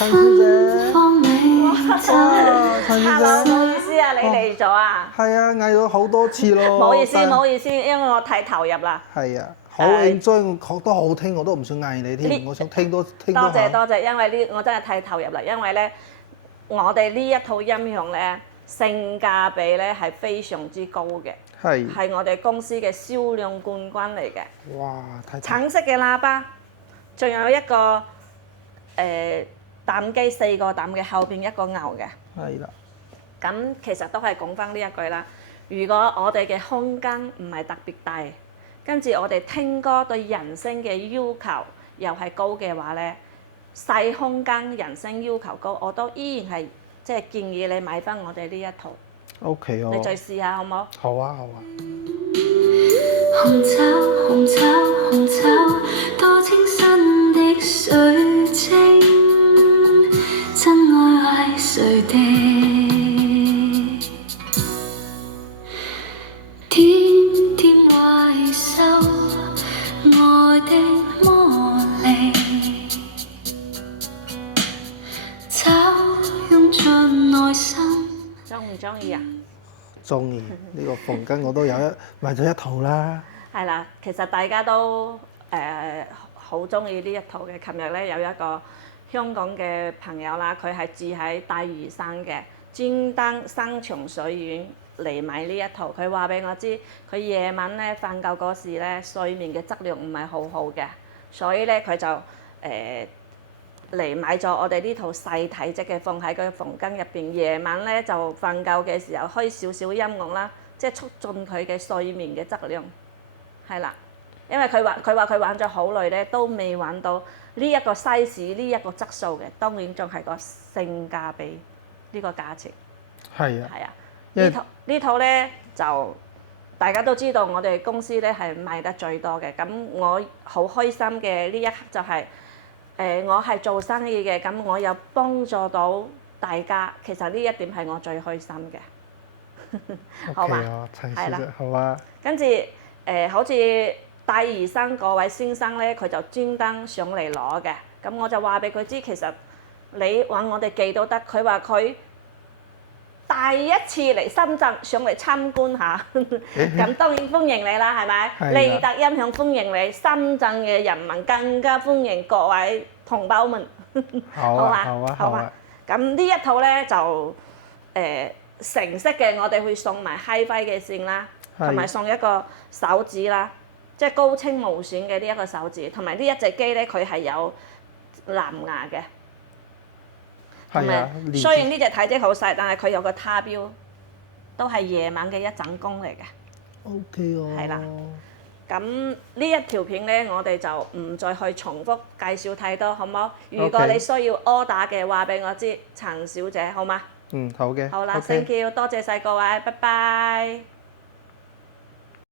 陳小姐，哇！陳小，Hello，唔姐，好意思啊，你嚟咗啊？係啊，嗌咗好多次咯。唔好意思，但唔好意思，因為我太投入啦。係啊，好 enjoy，覺得好聽，我都唔想嗌你添，我想聽多多下。謝，因為我真係太投入啦，因為咧，我哋呢一套音響咧，性價比咧係非常之高嘅，係我哋公司嘅銷量冠軍嚟嘅。哇！太橙色嘅喇叭，仲有一個膽機4個膽嘅後邊一個牛嘅。係啦。咁其實都係講翻呢一句啦。如果我哋嘅空間唔係特別大，跟住我哋聽歌對人聲嘅要求又係高嘅話咧，細空間人聲要求高，我都依然係即係建議你買翻我哋呢一套。OK 哦。你再試下好唔好？好啊，好啊。紅酒，紅酒，紅酒，多清新的水晶，真愛係誰的？甜甜懷秀，愛的魔力，找用盡內心。中唔中意啊？中意呢個房間我都有買咗一套啦。係啦，其實大家都好中意呢一套嘅。琴日咧有一個香港嘅朋友啦，佢係住喺大嶼山嘅，專登山長水遠嚟買呢一套。佢話俾我知，佢夜晚咧瞓覺嗰時咧睡眠嘅質量唔係好好嘅，所以咧佢就嚟買咗我哋呢套細體積嘅，放喺佢房間入邊。夜晚咧就瞓覺嘅時候開少少音樂啦，即係促進佢嘅睡眠嘅質量。係啦，因為佢話佢玩咗好耐咧，都未玩到呢一個 size 呢一個質素嘅，當然仲係個性價比呢個價錢。係啊。係啊，呢套咧就大家都知道，我哋公司咧係賣得最多嘅。咁我好開心嘅呢一刻就係、我係做生意嘅，咁我有幫助到大家，其實呢一點係我最開心嘅。好嘛？係啦，好啊。跟住好似大嶼山嗰位先生咧，佢就專登上嚟攞嘅。咁我就話俾佢知，其實你揾我哋寄都得。佢話佢第一次嚟深圳上嚟參觀下，咁當然歡迎你啦，係咪？利達音響歡迎你，深圳嘅人民更加歡迎各位同胞們。好啊，好啊，好啊。咁呢一套咧就成色嘅，我哋會送埋 HiFi 嘅線啦，同埋送一個手指啦，即係高清無損嘅呢一個手指，同埋呢一隻機咧佢係有藍牙嘅。係啊，雖然呢隻體積好細，但係佢有個他標，都係夜晚嘅一盞光嚟嘅。OK 喎。係啦，咁呢一條片咧，我哋就唔再去重複介紹太多，好唔好？如果你需要 order 嘅話，俾我知，陳小姐，好嗎？好嘅。好啦，thank you，多謝晒各位，拜拜。